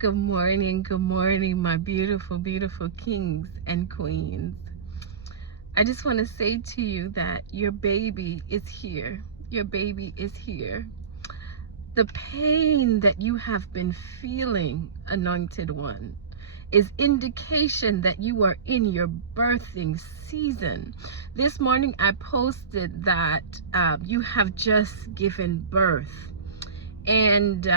Good morning, my beautiful, beautiful kings and queens. I just want to say to you that your baby is here. Your baby is here. The pain that you have been feeling, anointed one, is indication that you are in your birthing season. This morning I posted that you have just given birth. And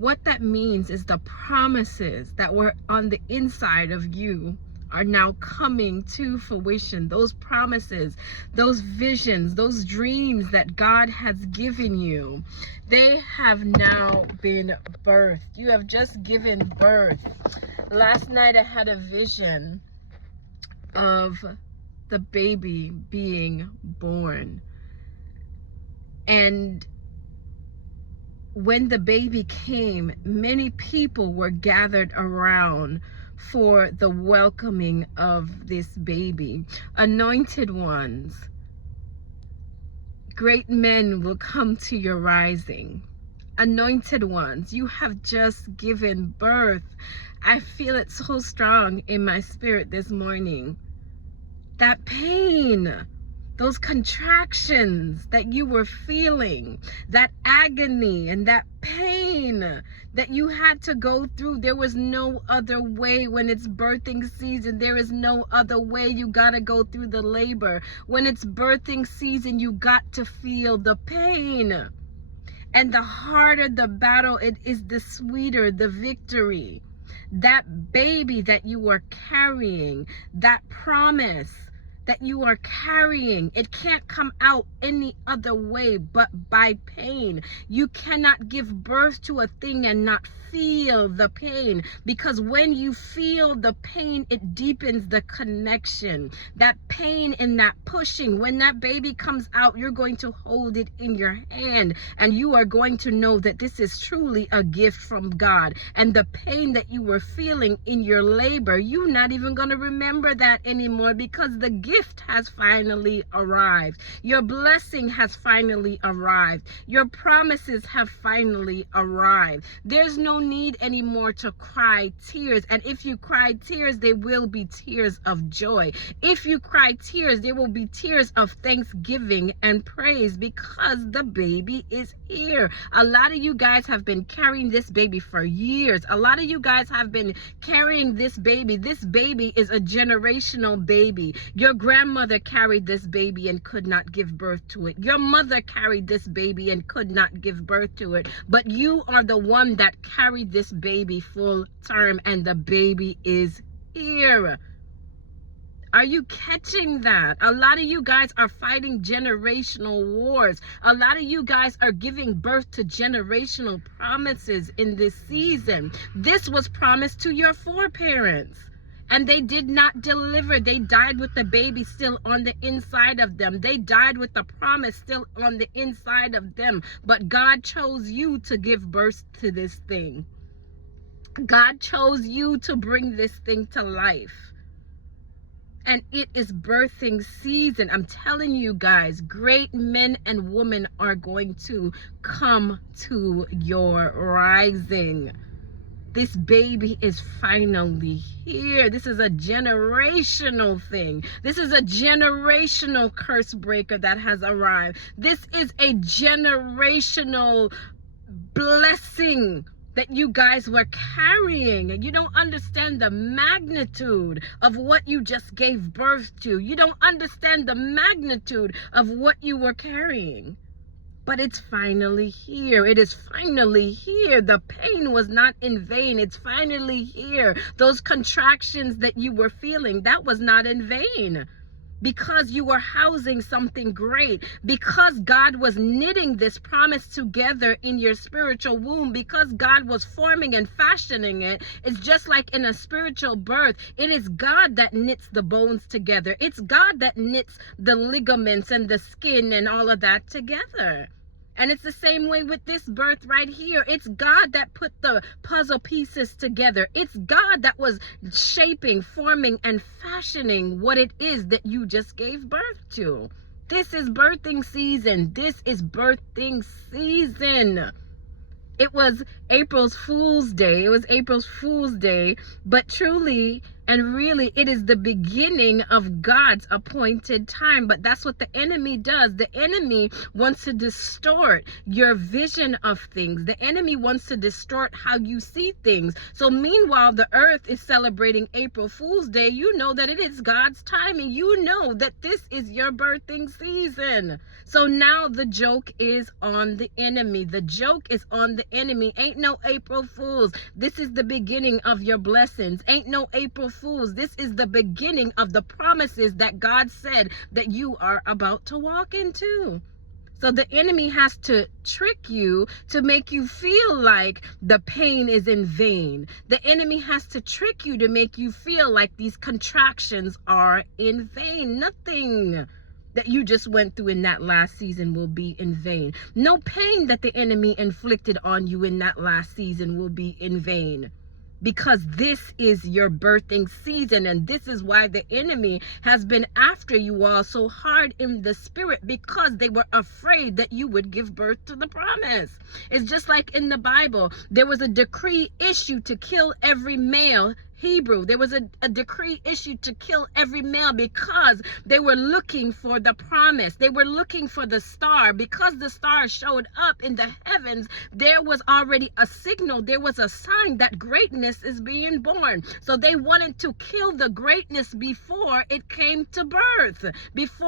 what that means is the promises that were on the inside of you are now coming to fruition. Those promises, those visions, those dreams that God has given you, they have now been birthed. You have just given birth. Last night I had a vision of the baby being born. And when the baby came, many people were gathered around for the welcoming of this baby. Anointed ones, great men will come to your rising. Anointed ones, you have just given birth. I feel it so strong in my spirit this morning. That pain, those contractions that you were feeling, that agony and that pain that you had to go through, there was no other way. When it's birthing season, there is no other way. You gotta go through the labor. When it's birthing season, you got to feel the pain. And the harder the battle it is, the sweeter the victory. That baby that you are carrying, that promise that you are carrying, it can't come out any other way but by pain. You cannot give birth to a thing and not feel the pain, because when you feel the pain, it deepens the connection. That pain and that pushing, when that baby comes out, you're going to hold it in your hand and you are going to know that this is truly a gift from God. And the pain that you were feeling in your labor, you're not even going to remember that anymore, because the gift has finally arrived. Your blessing has finally arrived. Your promises have finally arrived. There's no need anymore to cry tears. And if you cry tears, they will be tears of joy. If you cry tears, there will be tears of thanksgiving and praise, because the baby is here. A lot of you guys have been carrying this baby for years. A lot of you guys have been carrying this baby. This baby is a generational baby. Your grandmother carried this baby and could not give birth to it. Your mother carried this baby and could not give birth to it. But you are the one that carried this baby full term, and the baby is here. Are you catching that? A lot of you guys are fighting generational wars. A lot of you guys are giving birth to generational promises in this season. This was promised to your foreparents, and they did not deliver. They died with the baby still on the inside of them. They died with the promise still on the inside of them. But God chose you to give birth to this thing. God chose you to bring this thing to life. And it is birthing season. I'm telling you guys, great men and women are going to come to your rising. This baby is finally here. This is a generational thing. This is a generational curse breaker that has arrived. This is a generational blessing that you guys were carrying. And you don't understand the magnitude of what you just gave birth to. You don't understand the magnitude of what you were carrying. But it's finally here. It is finally here. The pain was not in vain. It's finally here. Those contractions that you were feeling, that was not in vain. Because you were housing something great, because God was knitting this promise together in your spiritual womb, because God was forming and fashioning it. It's just like in a spiritual birth. It is God that knits the bones together. It's God that knits the ligaments and the skin and all of that together. And it's the same way with this birth right here. It's God that put the puzzle pieces together. It's God that was shaping, forming, and fashioning what it is that you just gave birth to. This is birthing season. This is birthing season. It was April's Fool's Day. It was April's Fool's Day, but truly and really, it is the beginning of God's appointed time. But that's what the enemy does. The enemy wants to distort your vision of things. The enemy wants to distort how you see things. So meanwhile, the earth is celebrating April Fool's Day. You know that it is God's timing. You know that this is your birthing season. So now the joke is on the enemy. The joke is on the enemy. Ain't no April Fools. This is the beginning of your blessings. Ain't no April Fools. This is the beginning of the promises that God said that you are about to walk into. So the enemy has to trick you to make you feel like the pain is in vain. The enemy has to trick you to make you feel like these contractions are in vain. Nothing that you just went through in that last season will be in vain. No pain that the enemy inflicted on you in that last season will be in vain. Because this is your birthing season, and this is why the enemy has been after you all so hard in the spirit, because they were afraid that you would give birth to the promise. It's just like in the Bible, there was a decree issued to kill every male Hebrew. There was a decree issued to kill every male because they were looking for the promise. They were looking for the star. Because the star showed up in the heavens, there was already a signal. There was a sign that greatness is being born. So they wanted to kill the greatness before it came to birth, before